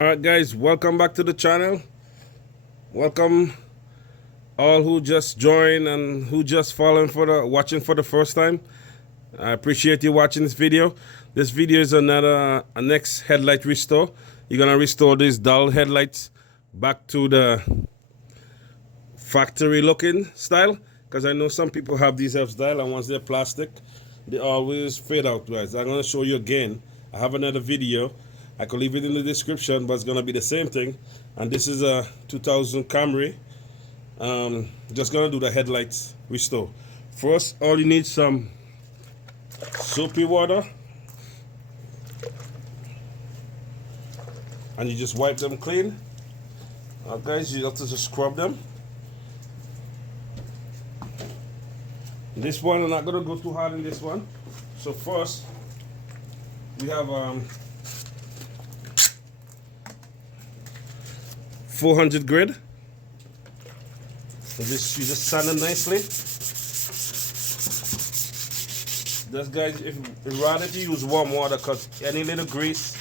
Alright guys, welcome back to the channel. Welcome all who just joined and who just watching for the first time. I appreciate you watching this video. This video is a next headlight restore. You're gonna restore these dull headlights back to the factory looking style, because I know some people have these style, and once they're plastic they always fade out, guys. I'm gonna show you again. I have another video. I could leave it in the description, but it's gonna be the same thing. And this is a 2000 Camry. Just gonna do the headlights restore. First, all you need some soapy water, and you just wipe them clean. Guys, you have to just scrub them. This one, I'm not gonna go too hard in this one. So first, we have 400 grit. So you just sand them nicely. This, guys, if rather to use warm water, because any little grease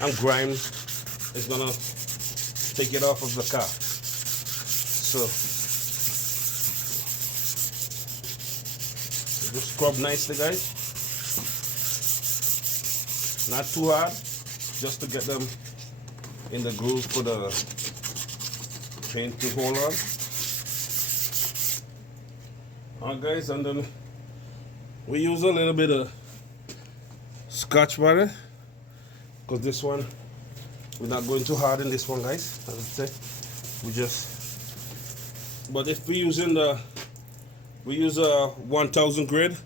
and grime is gonna take it off of the car. So just scrub nicely, guys. Not too hard, just to get them in the groove for the paint to hold on. Alright guys, and then we use a little bit of Scotch bonnet, because this one, we're not going too hard in this one, guys. As I say, but if we use a 1000 grit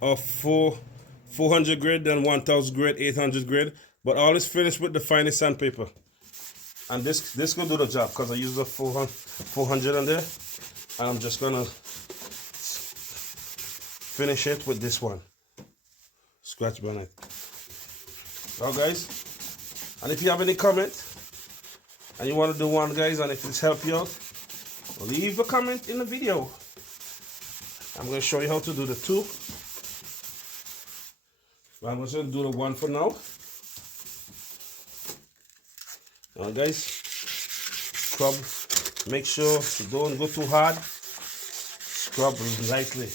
or 400 grit, then 1000 grit, 800 grit, but all is finished with the finest sandpaper. And this will do the job, because I use a 400 on there, and I'm just gonna finish it with this one, Scotch bonnet. Now guys, and if you have any comment and you want to do one, guys, and if it's help you out, leave a comment in the video. I'm going to show you how to do the two. But I'm just going to do the one for now. Now guys, scrub, make sure you don't go too hard. Scrub lightly.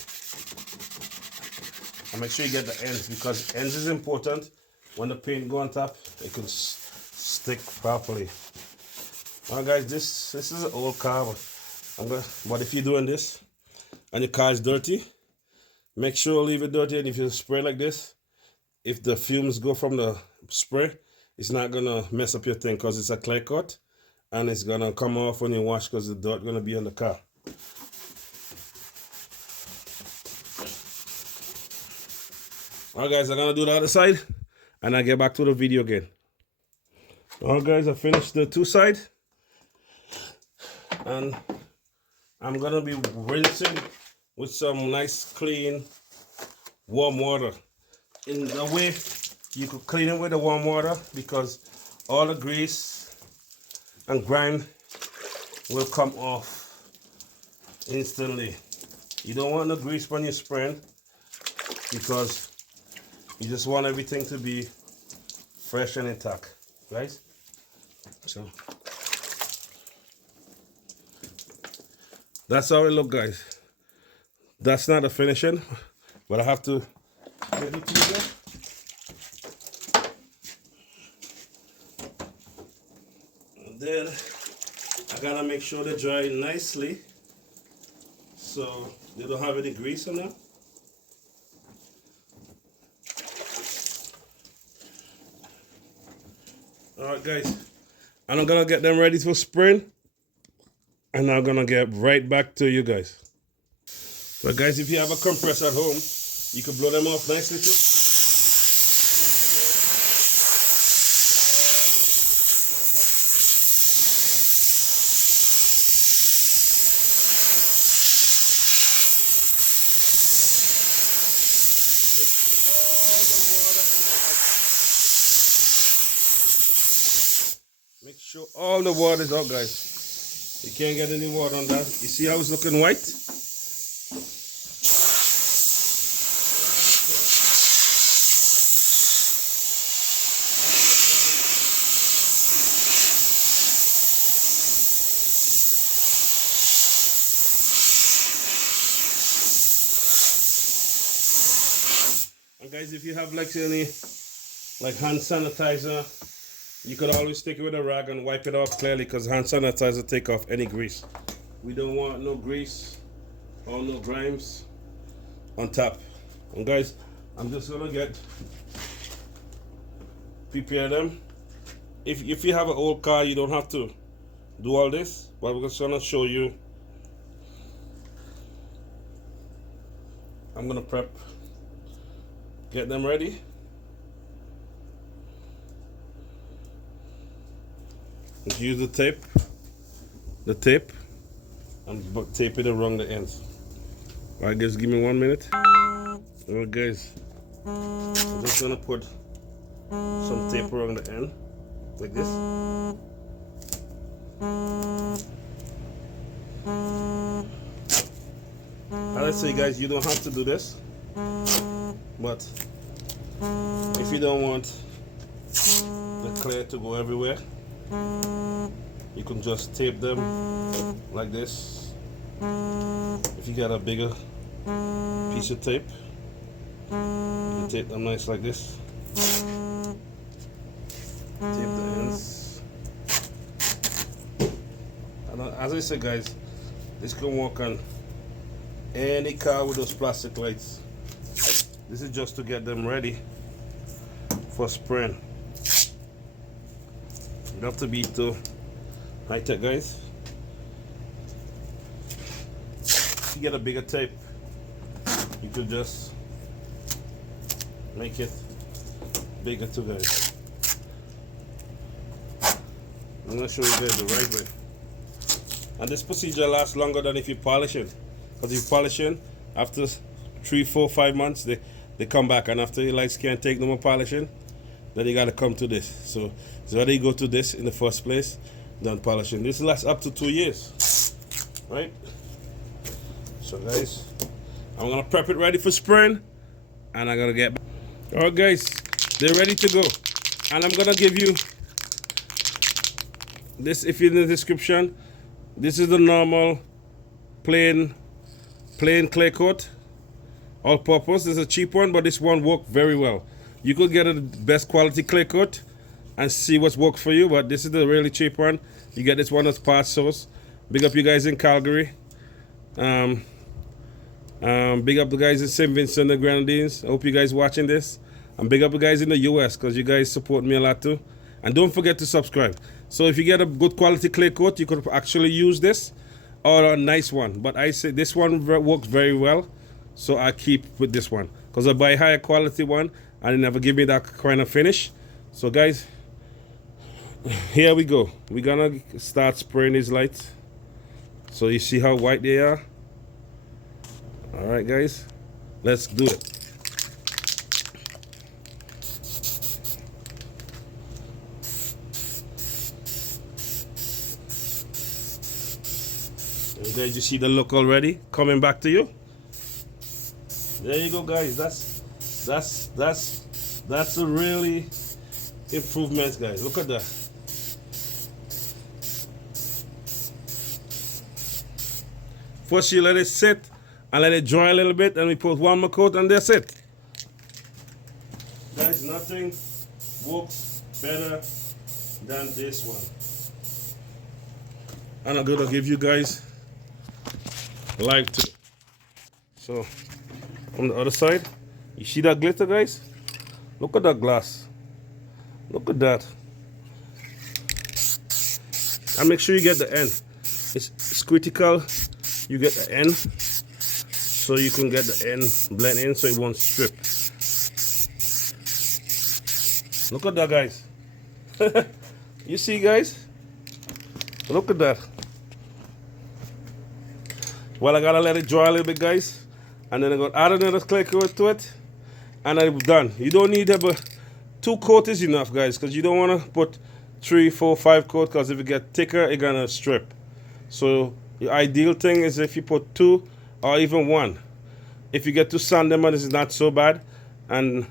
And make sure you get the ends, because ends is important. When the paint go on top, it can stick properly. Now guys, this is an old car, but if you're doing this and your car is dirty, make sure you leave it dirty. And if you spray like this, if the fumes go from the spray, it's not gonna mess up your thing, because it's a clear coat, and it's gonna come off when you wash, because the dirt gonna be on the car. Alright guys, I'm gonna do the other side, and I'll get back to the video again. Alright guys, I finished the two side, and I'm gonna be rinsing with some nice clean warm water. In the way you could clean it with the warm water, because all the grease and grime will come off instantly. You don't want no grease when you're spraying, because you just want everything to be fresh and intact, guys. So that's how it look, guys. That's not the finishing, but I have to get it together. And then I gotta make sure they dry nicely, so they don't have any grease on them. Alright guys, and I'm gonna get them ready for spring, and I'm gonna get right back to you guys. So guys, if you have a compressor at home, you can blow them off nicely too. Make sure all the water is out, guys. You can't get any water on that. You see how it's looking white? And guys, if you have like any hand sanitizer, you could always take it with a rag and wipe it off clearly, because hand sanitizer take off any grease. We don't want no grease or no grimes on top. And guys, I'm just gonna prepare them. If you have an old car, you don't have to do all this, but we're just gonna show you. I'm gonna get them ready. Use the tape, and tape it around the ends. Alright guys, give me 1 minute. Alright guys, I'm just gonna put some tape around the end, like this. As I say guys, you don't have to do this, but if you don't want the clay to go everywhere, you can just tape them like this. If you got a bigger piece of tape, you can tape them nice like this. Tape the ends. And as I said guys, this can work on any car with those plastic lights. This is just to get them ready for spraying. You don't have to be too high-tech guys. If you get a bigger tape, you could just make it bigger too guys. I'm going to show you guys the right way. And this procedure lasts longer than if you polish it. Because if you polish it, after 3, 4, 5 months, they come back. And after your lights can't take no more polishing, then you got to come to this. So whether you go to this in the first place, then polishing. This lasts up to 2 years. Right? So guys, I'm going to prep it ready for spraying. And I'm going to get back. Alright guys, they're ready to go. And I'm going to give you this, if you're in the description. This is the normal plain clay coat, all purpose. This is a cheap one, but this one worked very well. You could get a best quality clay coat and see what's worked for you, but this is the really cheap one. You get this one as part source. Big up you guys in Calgary. Big up the guys in St. Vincent and the Grenadines. I hope you guys watching this. And big up the guys in the US, because you guys support me a lot too. And don't forget to subscribe. So if you get a good quality clay coat, you could actually use this or a nice one. But I say this one works very well, so I keep with this one. Because I buy a higher quality one and it never give me that kind of finish. So guys, here we go. We're gonna start spraying these lights. So you see how white they are? Alright guys, let's do it. And guys, you see the look already coming back to you? There you go guys. That's a really improvement guys. Look at that. First you let it sit and let it dry a little bit, and we put one more coat and that's it. Guys, nothing works better than this one. And I'm gonna give you guys live too. So from the other side, you see that glitter guys? Look at that glass. Look at that. And make sure you get the end. It's critical you get the end, so you can get the end blend in so it won't strip. Look at that guys. You see guys? Look at that. Well, I gotta let it dry a little bit guys, and then I gotta add another clay coat to it, and I'm done. You don't need but 2 coats is enough guys, because you don't want to put 3, 4, 5 coats, because if it get thicker it's gonna strip. So the ideal thing is if you put 2 or even 1. If you get to sand them, this is not so bad, and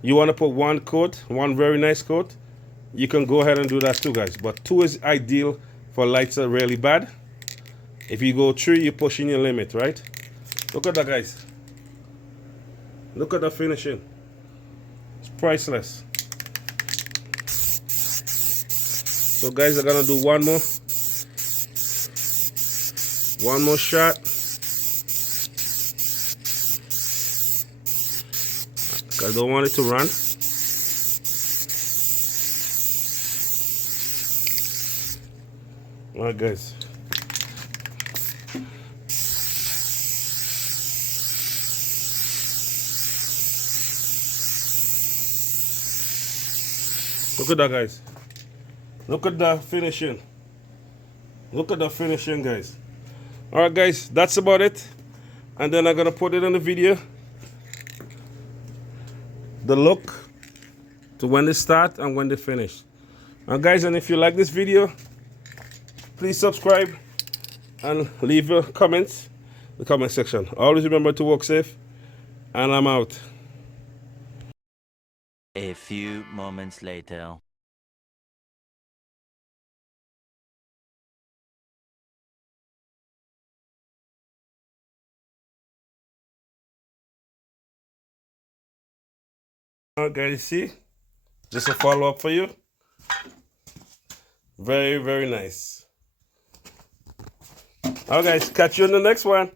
you want to put 1 coat, 1 very nice coat, you can go ahead and do that too guys. But 2 is ideal for lights that are really bad. If you go 3, you're pushing your limit, right? Look at that guys. Look at the finishing. It's priceless. So guys, I'm gonna do one more shot. I don't want it to run. Alright guys. Look at that, guys. Look at the finishing. Look at the finishing, guys. Alright guys, that's about it. And then I'm gonna put it in the video. The look to when they start and when they finish. And guys, and if you like this video, please subscribe and leave your comments in the comment section. Always remember to walk safe, and I'm out. A few moments later. Alright guys, see? Just a follow-up for you. Very, very nice. Alright guys, catch you in the next one.